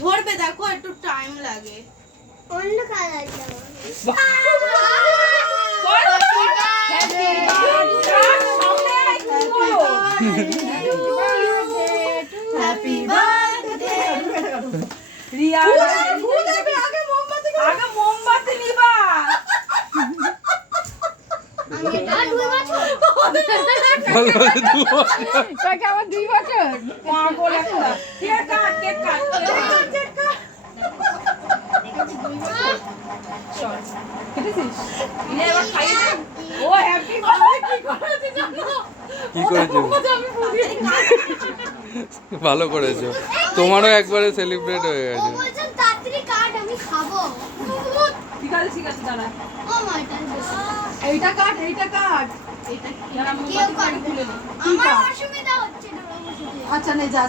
ধরবে দেখো একটু টাইম লাগে অন্য কালার হ্যাপি বার্থডে রিয়া আগে মোমবাতি নিবা আমি এটা 2 বছর কাকে আমার 2 বছর পাগল একটা cake cut cake cut cake cut কেটেছিস ইনে এবার খাইয়ে দে ও হ্যাপি বার্থডে কি করেছে জানো কি করেছো? আমি বুঝি ভালো করেছো, তোমারও একবারে সেলিব্রেট হয়ে ও গেছে। বলছেন তাড়াতাড়ি কাট আমি খাবো ঠিক আছে দাঁড়া ও মাইটা এইটা কাট এটা দাঁড়া কেউ মোমবাতি কাটবে তুলে না নে আমার অসুবিধা হচ্ছে না আচ্ছা নে যা